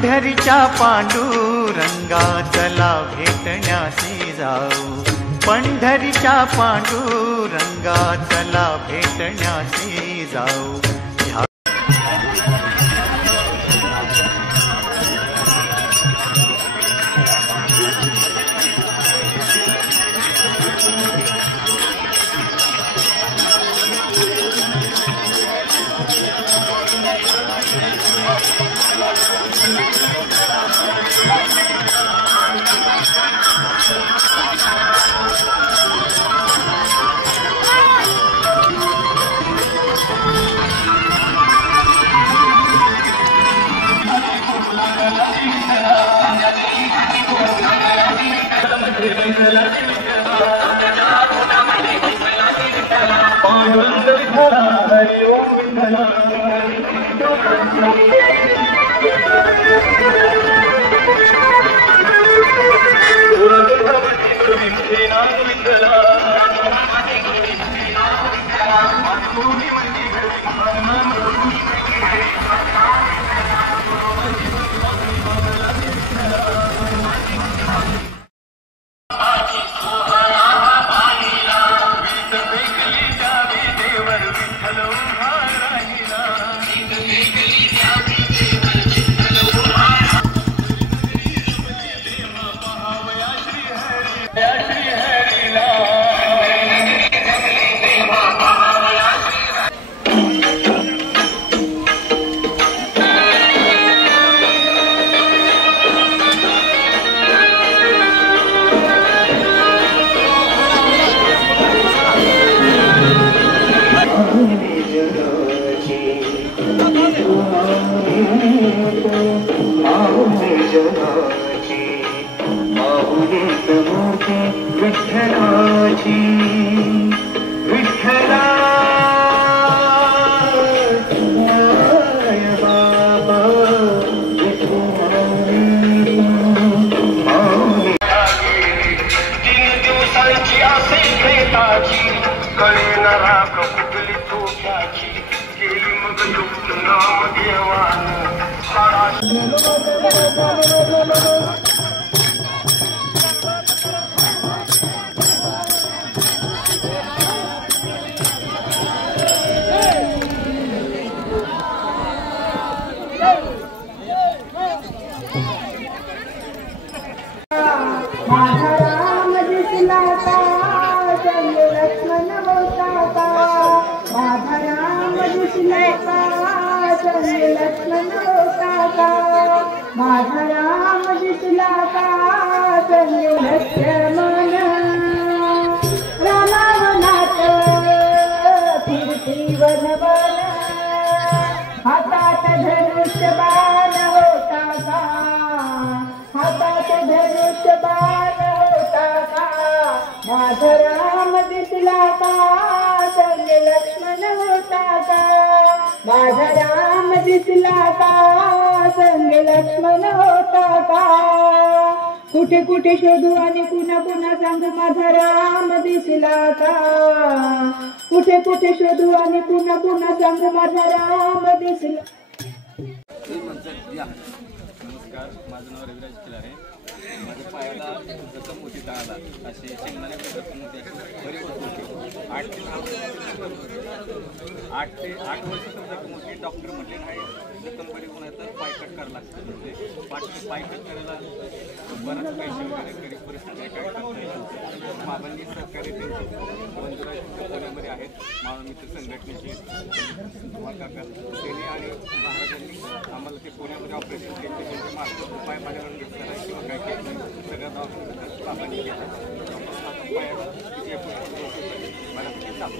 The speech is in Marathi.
पंढरीच्या पांडुरंगा चला भेटण्यासी जाऊ, पंढरीच्या पांडुरंगा चला भेटण्यासी जाऊ। हातात धनुष्य बाण होता का, हातात धनुष्य बाण होता का, माझा राम दिसला का, संग लक्ष्मण होता का, माझा राम दिसला का, संग लक्ष्मण होता का। कुठे कुठे शोधू आणि पुन्हा पुन्हा सांगू माझा राम दिसला का, कुठे कुठे शोधू आणि पुन्हा पुन्हा सांगू माझा राम दिसला। नमस्कार, माझं नाव रविराज खिलारे। माझ्या पायाला जखम होती तळाला, असे शेंगदाण्याची जखम होती, बरी होत होती। 8 ते 8 वर्षाची जखम होती। डॉक्टर म्हटले नाही जखम बरी होणार तर पाय कट करायला लागतं, म्हणजे पाय कट करायला बराच पैसे वगैरे गरीब परिस्थिती काय करता येईल। बाबांनी सहकार्य त्यांचे बंधुराज पुण्यामध्ये आहेत, महामित्र संघटनेचे काका त्यांनी आणि महाराजांनी आम्हाला ते पुण्यामध्ये ऑपरेशन केले, त्यांच्या मार्फत उपाय माझ्याकडून घेतला नाही किंवा काय केलं सगळ्या दवाखान्यात बाबांनी केलं। पायाला किती बऱ्यापैकी चालू